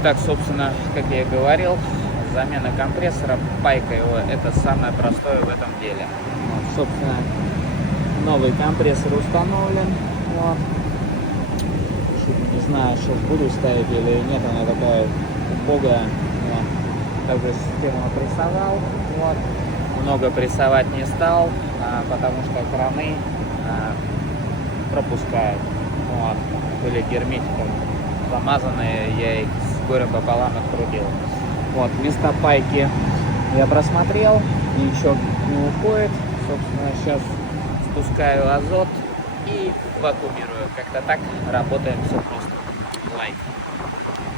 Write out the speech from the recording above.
итак, собственно, как я и говорил, замена компрессора пайкой его это самое простое в этом деле. Вот, собственно, новый компрессор установлен. Вот. Не знаю, сейчас буду ставить или нет, она такая убогая. Вот. Также систему прессовал. Вот. Много прессовать не стал, потому что краны пропускают. Вот. Были герметиком замазанные, я их с горем пополам открутил. Вот, места пайки я просмотрел, ничего не уходит. Собственно, сейчас спускаю азот и вакуумирую. Как-то так работаем, все просто. Лайк.